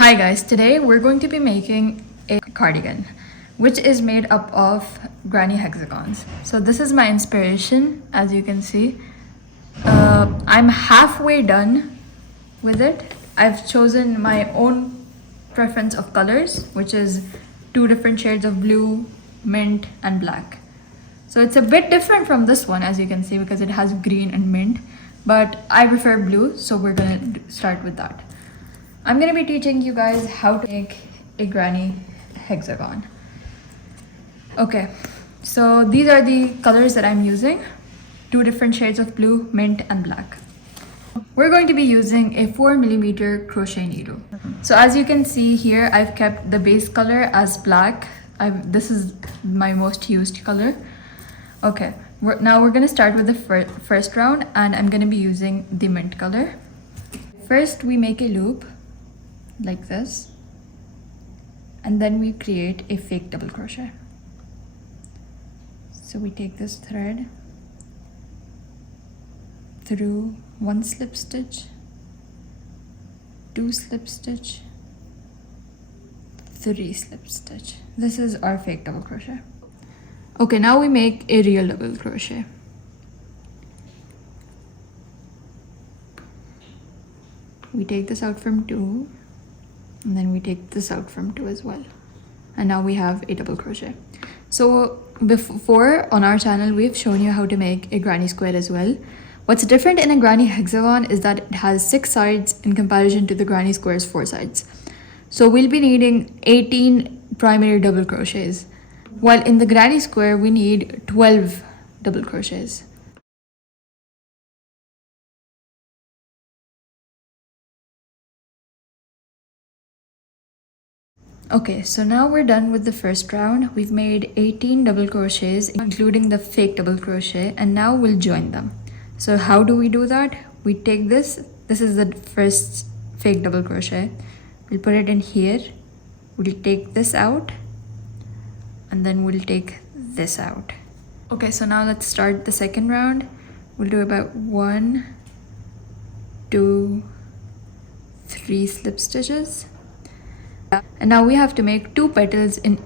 Hi guys, today we're going to be making a cardigan which is made up of granny hexagons. So this is my inspiration, as you can see. I'm halfway done with it. I've chosen my own preference of colors, which is two different shades of blue, mint and black. So it's a bit different from this one, as you can see, because it has green and mint, but I prefer blue, so we're gonna start with that. I'm going to be teaching you guys how to make a granny hexagon. Okay, so these are the colors that I'm using. Two different shades of blue, mint and black. We're going to be using a 4mm crochet needle. So as you can see here, I've kept the base color as black. This is my most used color. Okay, now we're going to start with the first round, and I'm going to be using the mint color. First, we make a loop like this, and then we create a fake double crochet. So we take this thread through one slip stitch, two slip stitch, three slip stitch. This is our fake double crochet. Okay, now we make a real double crochet. We take this out from two, and then we take this out from two as well, and now we have a double crochet. So before on our channel we've shown you how to make a granny square as well. What's different in a granny hexagon is that it has 6 sides in comparison to the granny square's 4 sides. So we'll be needing 18 primary double crochets, while in the granny square we need 12 double crochets. Okay, so now we're done with the first round. We've made 18 double crochets, including the fake double crochet, and now we'll join them. So how do we do that? We take this is the first fake double crochet. We'll put it in here. We'll take this out, and then we'll take this out. Okay, so now let's start the second round. We'll do about 1, 2, 3 slip stitches. And now we have to make 2 petals in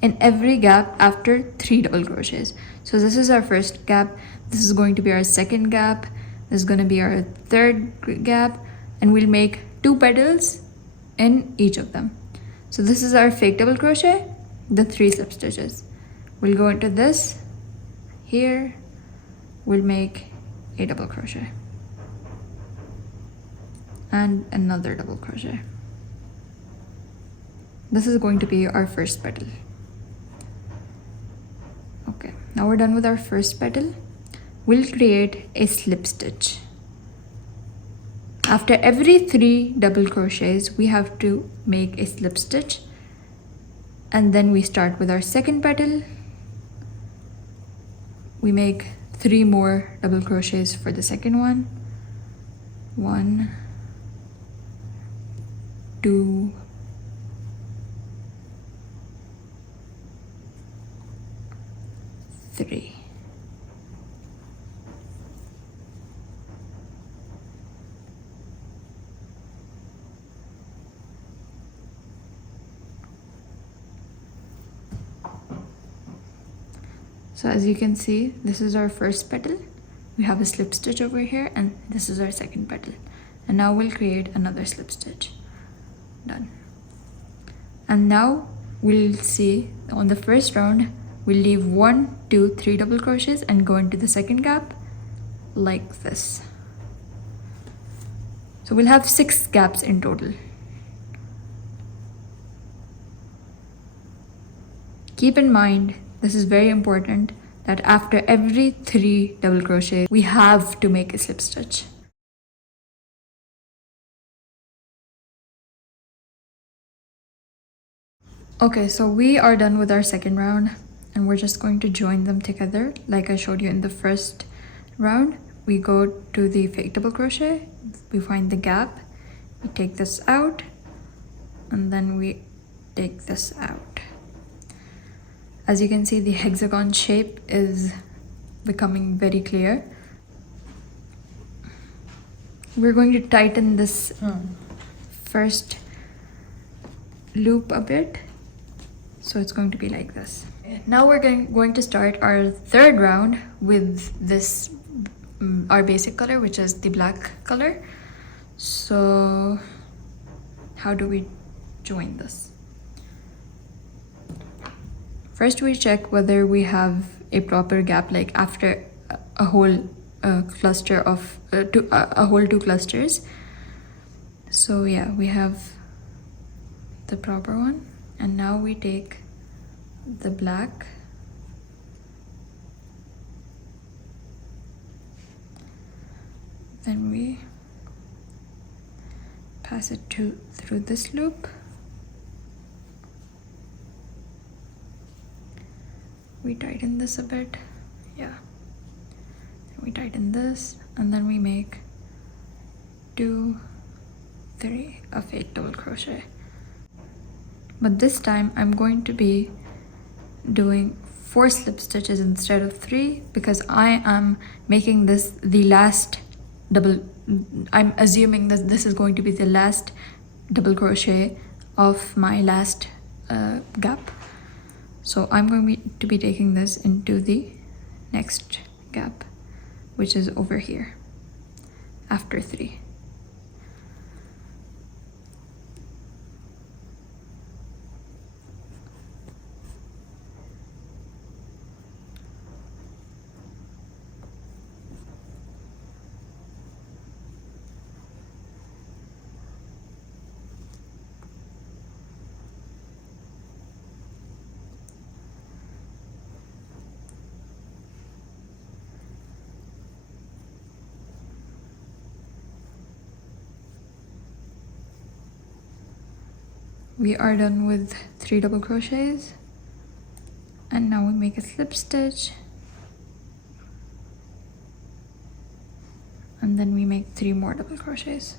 every gap after 3 double crochets. So this is our first gap, this is going to be our second gap, this is going to be our third gap, and we'll make 2 petals in each of them. So this is our fake double crochet, the 3 slip stitches. We'll go into this here, we'll make a double crochet and another double crochet. This is going to be our first petal. Okay, now we're done with our first petal. We'll create a slip stitch. After every 3 double crochets, we have to make a slip stitch, and then we start with our second petal. We make 3 more double crochets for the second one. 1, 2, 3. So as you can see, this is our first petal. We have a slip stitch over here, and this is our second petal. And now we'll create another slip stitch. Done. And now we'll see on the first round, we'll leave 1, 2, 3 double crochets and go into the second gap like this. So we'll have 6 gaps in total. Keep in mind, this is very important, that after every 3 double crochets we have to make a slip stitch. Okay, so we are done with our second round, and we're just going to join them together like I showed you in the first round. We go to the fake double crochet, we find the gap, we take this out, and then we take this out. As you can see, the hexagon shape is becoming very clear. we're going to tighten this first loop a bit. So it's going to be like this. Now we're going to start our third round with this, our basic color, which is the black color. So how do we join this? First we check whether we have a proper gap, like after a whole cluster of a whole two clusters. So yeah, we have the proper one, and now we take the black then we pass it through this loop. We tighten this a bit, yeah. We tighten this, and then we make 2, 3, a fake double crochet. But this time I'm going to be doing 4 slip stitches instead of 3 because I am making this the last double. I'm assuming that this is going to be the last double crochet of my last gap. So I'm going to be taking this into the next gap, which is over here after 3. We are done with 3 double crochets, and now we make a slip stitch, and then we make 3 more double crochets.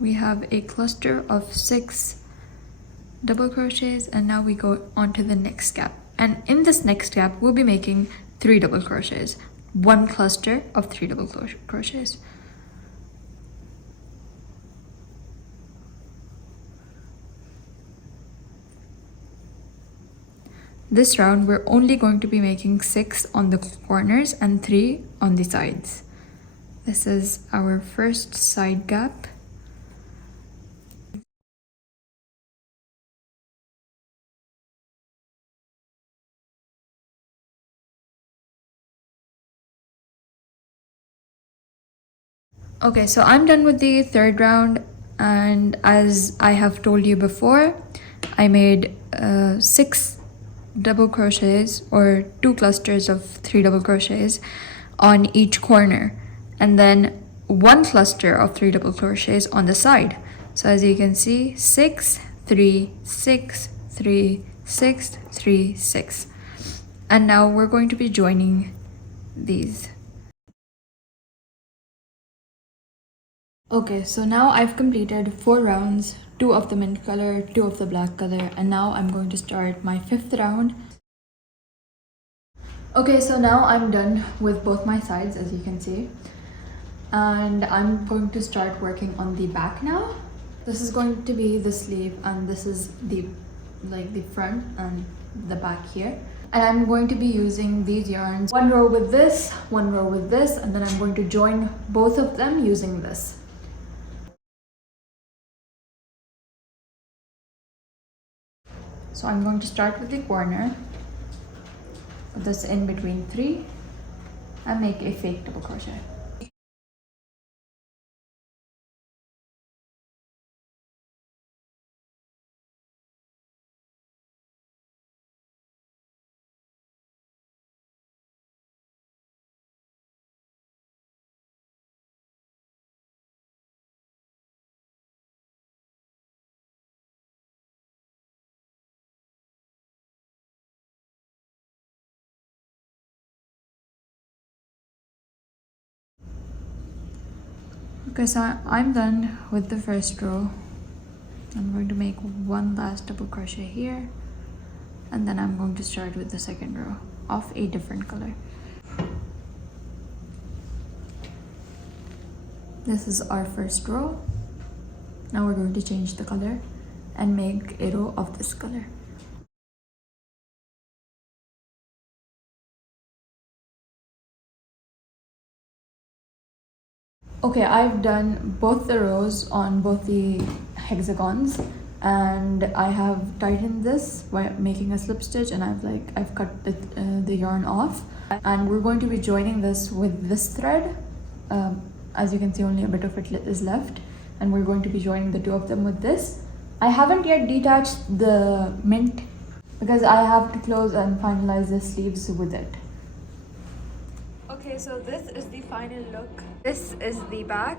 We have a cluster of 6 double crochets, and now we go on to the next gap, and in this next gap we'll be making 3 double crochets, 1 cluster of 3 double crochets. This round we're only going to be making 6 on the corners and 3 on the sides. This is our first side gap. Okay, so I'm done with the third round, and as I have told you before, I made 6 double crochets or 2 clusters of 3 double crochets on each corner, and then 1 cluster of 3 double crochets on the side. So as you can see, 6, 3, 6, 3, 6, 3, 6. And now we're going to be joining these. Okay, so now I've completed 4 rounds, 2 of the mint color, 2 of the black color, and now I'm going to start my 5th round. Okay, so now I'm done with both my sides, as you can see, and I'm going to start working on the back now. This is going to be the sleeve, and this is the front and the back here. And I'm going to be using these yarns, 1 row with this, 1 row with this, and then I'm going to join both of them using this. So I'm going to start with the corner, put this in between 3, and make a fake double crochet. Okay, so I'm done with the first row. I'm going to make one last double crochet here, and then I'm going to start with the second row of a different color. This is our first row. Now we're going to change the color and make a row of this color. Okay, I've done both the rows on both the hexagons, and I have tightened this by making a slip stitch, and I've cut the yarn off, and we're going to be joining this with this thread. As you can see, only a bit of it is left, and we're going to be joining the two of them with this. I haven't yet detached the mint because I have to close and finalize the sleeves with it. Okay, so this is the final look. This is the back.